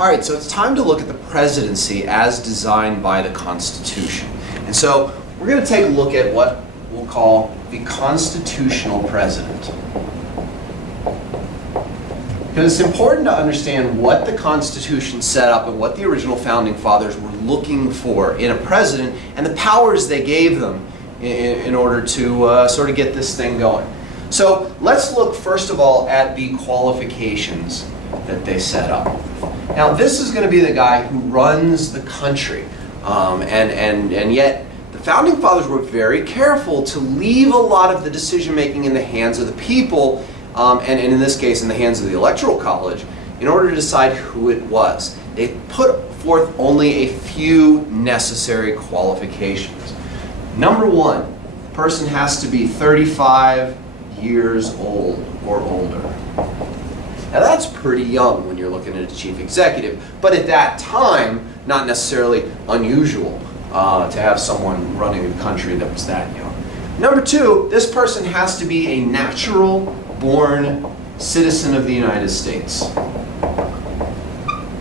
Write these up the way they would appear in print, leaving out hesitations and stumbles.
All right, so it's time to look at the presidency as designed by the Constitution. And so we're going to take a look at what we'll call the constitutional president. Because it's important to understand what the Constitution set up and what the original founding fathers were looking for in a president and the powers they gave them in order to sort of get this thing going. So let's look first of all at the qualifications that they set up. Now this is going to be the guy who runs the country, and yet the founding fathers were very careful to leave a lot of the decision making in the hands of the people, and in this case in the hands of the Electoral College, in order to decide who it was. They put forth only a few necessary qualifications. Number one, the person has to be 35 years old or older. Now that's pretty young when you're looking at a chief executive, but at that time, not necessarily unusual to have someone running a country that was that young. Number two, this person has to be a natural-born citizen of the United States.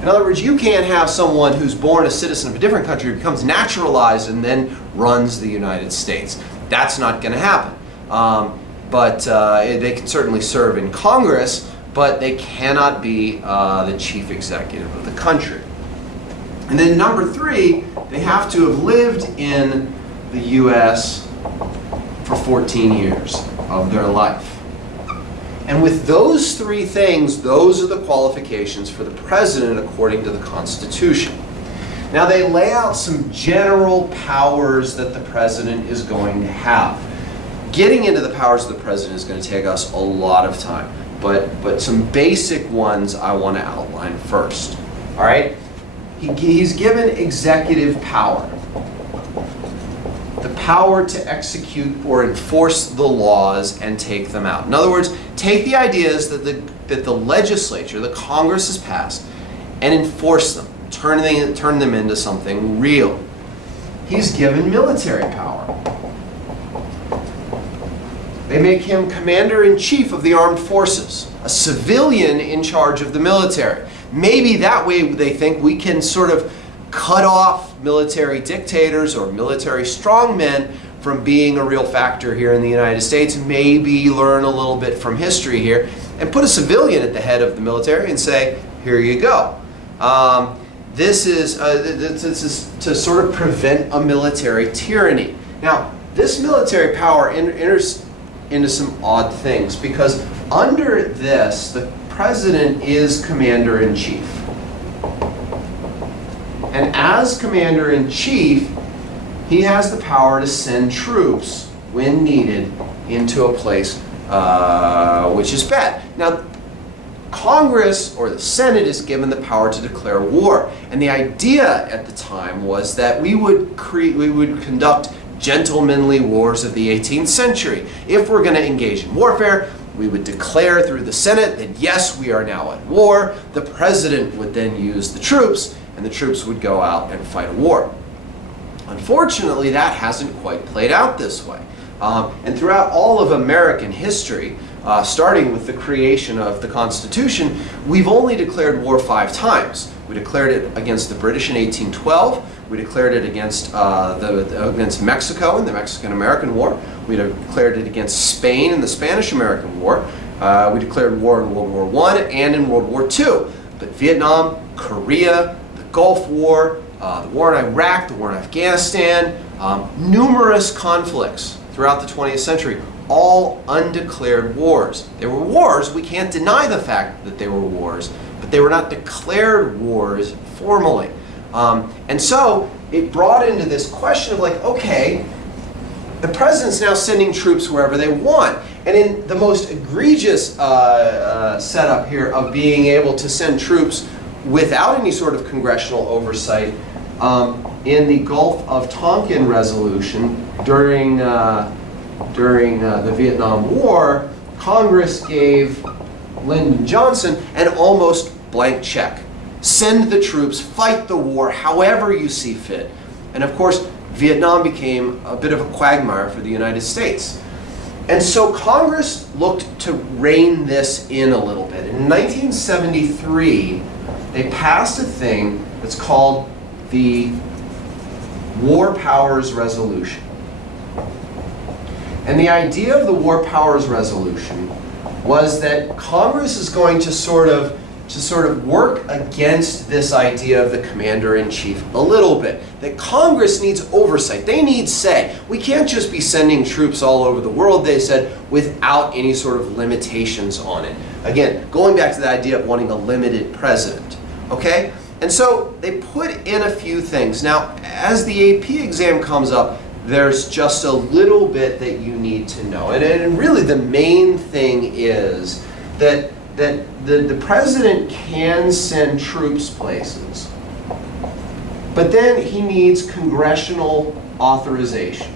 In other words, you can't have someone who's born a citizen of a different country, becomes naturalized, and then runs the United States. That's not going to happen. But they can certainly serve in Congress, but they cannot be the chief executive of the country. And then number three, they have to have lived in the U.S. for 14 years of their life. And with those three things, those are the qualifications for the president according to the Constitution. Now they lay out some general powers that the president is going to have. Getting into the powers of the president is going to take us a lot of time, but some basic ones I want to outline first. All right? He's given executive power. The power to execute or enforce the laws and take them out. In other words, take the ideas that the legislature, the Congress has passed, and enforce them, turn them into something real. He's given military power. They make him commander-in-chief of the armed forces, a civilian in charge of the military. Maybe that way they think we can sort of cut off military dictators or military strongmen from being a real factor here in the United States, maybe learn a little bit from history here, and put a civilian at the head of the military and say, here you go. This is to sort of prevent a military tyranny. Now, this military power enters into some odd things, because under this, the president is commander-in-chief. And as commander-in-chief, he has the power to send troops, when needed, into a place which is bad. Now, Congress, or the Senate, is given the power to declare war. And the idea at the time was that we would conduct gentlemanly wars of the 18th century. If we're going to engage in warfare, we would declare through the Senate that yes, we are now at war. The president would then use the troops, and the troops would go out and fight a war. Unfortunately, that hasn't quite played out this way. And throughout all of American history, starting with the creation of the Constitution, we've only declared war 5 times. We declared it against the British in 1812. We declared it against Mexico in the Mexican-American War. We declared it against Spain in the Spanish-American War. We declared war in World War I and in World War II. But Vietnam, Korea, the Gulf War, the war in Iraq, the war in Afghanistan, numerous conflicts throughout the 20th century, all undeclared wars. They were wars. We can't deny the fact that they were wars, but they were not declared wars formally. And so it brought into this question of like, okay, the president's now sending troops wherever they want. And in the most egregious setup here of being able to send troops without any sort of congressional oversight, in the Gulf of Tonkin resolution during the Vietnam War, Congress gave Lyndon Johnson an almost blank check. Send the troops, fight the war however you see fit. And of course, Vietnam became a bit of a quagmire for the United States. And so Congress looked to rein this in a little bit. In 1973, they passed a thing that's called the War Powers Resolution. And the idea of the War Powers Resolution was that Congress is going to sort of work against this idea of the commander-in-chief a little bit. That Congress needs oversight. They need say. We can't just be sending troops all over the world, they said, without any sort of limitations on it. Again, going back to the idea of wanting a limited president. Okay? And so they put in a few things. Now, as the AP exam comes up, there's just a little bit that you need to know. And really the main thing is that the president can send troops places, but then he needs congressional authorization.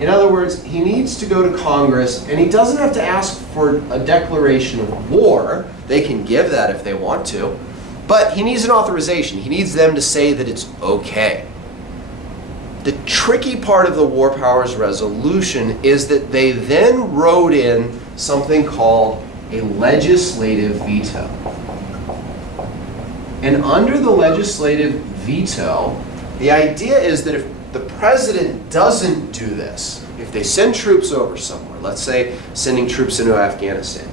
In other words, he needs to go to Congress, and he doesn't have to ask for a declaration of war. They can give that if they want to, but he needs an authorization. He needs them to say that it's okay. The tricky part of the War Powers Resolution is that they then wrote in something called a legislative veto. And under the legislative veto, the idea is that if the president doesn't do this, if they send troops over somewhere, let's say sending troops into Afghanistan,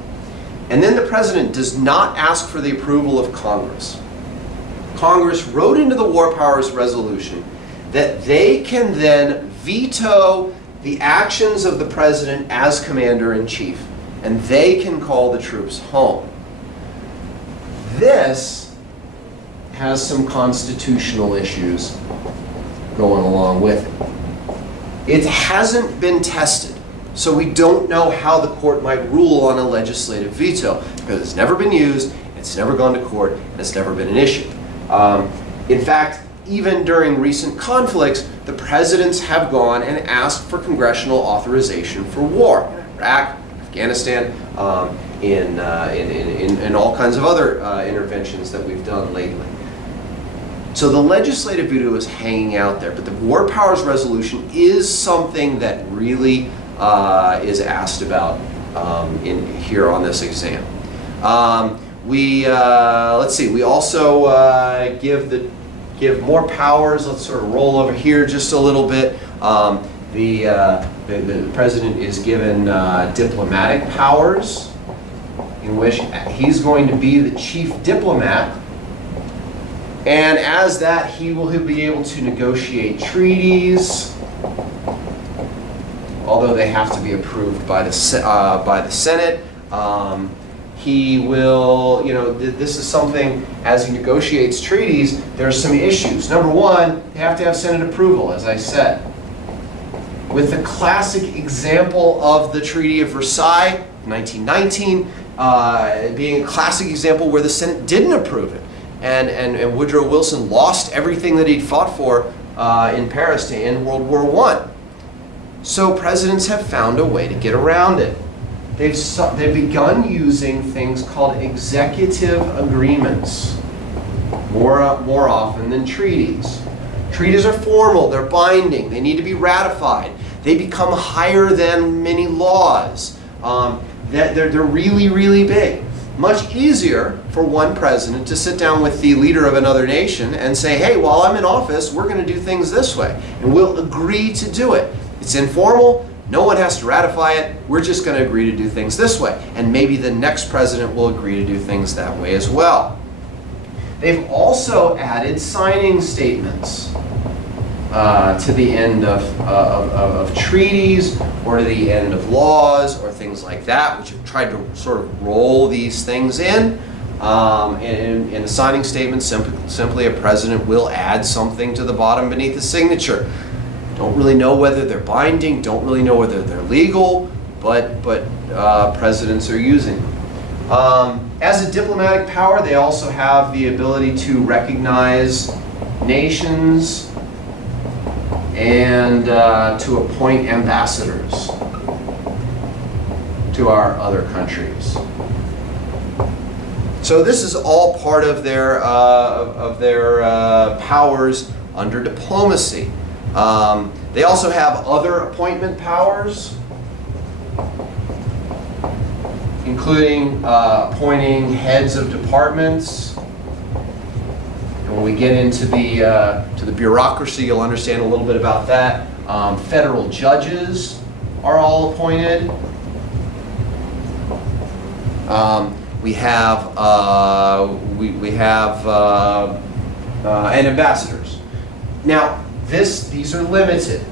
and then the president does not ask for the approval of Congress, Congress wrote into the War Powers Resolution that they can then veto the actions of the president as commander-in-chief, and they can call the troops home. This has some constitutional issues going along with it. It hasn't been tested, so we don't know how the court might rule on a legislative veto, because it's never been used, it's never gone to court, and it's never been an issue. In fact, even during recent conflicts, the presidents have gone and asked for congressional authorization for war. Iraq, Afghanistan, in all kinds of other interventions that we've done lately. So the legislative veto is hanging out there, but the War Powers Resolution is something that really is asked about here on this exam. Let's see, we also give more powers. Let's sort of roll over here just a little bit. The president is given diplomatic powers, in which he's going to be the chief diplomat, and as that he'll be able to negotiate treaties, although they have to be approved by the Senate. He will, this is something, as he negotiates treaties, there's some issues. Number one, they have to have Senate approval, as I said. With the classic example of the Treaty of Versailles, 1919, being a classic example where the Senate didn't approve it. And Woodrow Wilson lost everything that he'd fought for in Paris to end World War I. So presidents have found a way to get around it. They've begun using things called executive agreements more often than treaties. Treaties are formal, they're binding, they need to be ratified. They become higher than many laws. They're really, really big. Much easier for one president to sit down with the leader of another nation and say, hey, while I'm in office, we're going to do things this way, and we'll agree to do it. It's informal. No one has to ratify it. We're just going to agree to do things this way. And maybe the next president will agree to do things that way as well. They've also added signing statements to the end of treaties or to the end of laws or things like that, which have tried to sort of roll these things in. In a signing statement, simply a president will add something to the bottom beneath the signature. Don't really know whether they're binding, don't really know whether they're legal, but presidents are using them. As a diplomatic power, they also have the ability to recognize nations and to appoint ambassadors to our other countries. So this is all part of their powers under diplomacy. They also have other appointment powers, including appointing heads of departments When we get into the bureaucracy, you'll understand a little bit about that. Federal judges are all appointed. We have and ambassadors. Now, these are limited.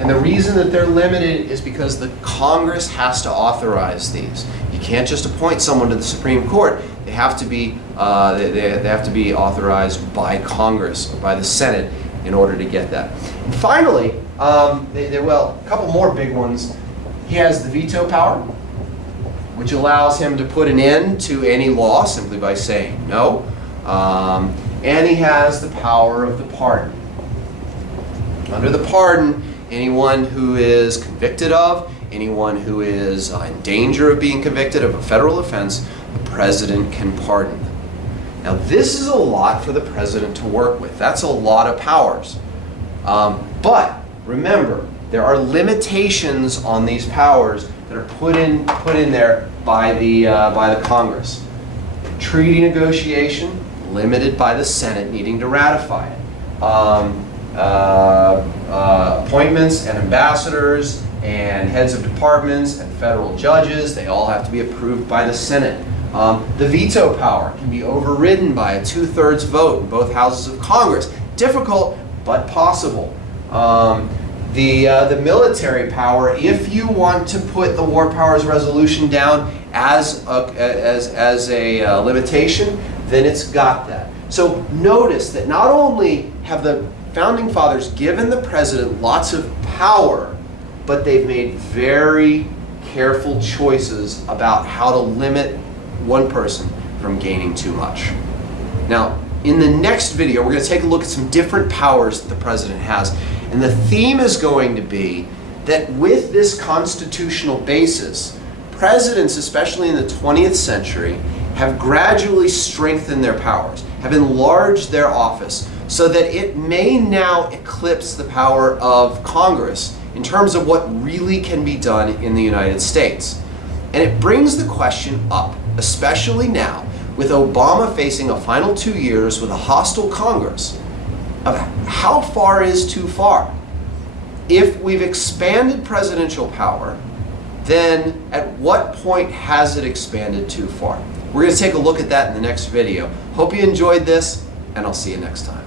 And the reason that they're limited is because the Congress has to authorize these. You can't just appoint someone to the Supreme Court. They have to be they have to be authorized by Congress or by the Senate in order to get that. And finally, well, a couple more big ones. He has the veto power, which allows him to put an end to any law simply by saying no. And he has the power of the pardon. Under the pardon, anyone who is convicted of, anyone who is in danger of being convicted of a federal offense, the president can pardon them. Now, this is a lot for the president to work with. That's a lot of powers. But remember, there are limitations on these powers that are put in there by the Congress. Treaty negotiation, limited by the Senate needing to ratify it. Appointments and ambassadors and heads of departments and federal judges, they all have to be approved by the Senate. The veto power can be overridden by a 2/3 vote in both houses of Congress. Difficult, but possible. The military power, if you want to put the War Powers Resolution down as a limitation, then it's got that. So notice that not only have the Founding Fathers given the president lots of power, but they've made very careful choices about how to limit one person from gaining too much. Now, in the next video, we're going to take a look at some different powers that the president has. And the theme is going to be that with this constitutional basis, presidents, especially in the 20th century, have gradually strengthened their powers, have enlarged their office, so that it may now eclipse the power of Congress in terms of what really can be done in the United States. And it brings the question up, especially now, with Obama facing a final 2 years with a hostile Congress, of how far is too far? If we've expanded presidential power, then at what point has it expanded too far? We're going to take a look at that in the next video. Hope you enjoyed this, and I'll see you next time.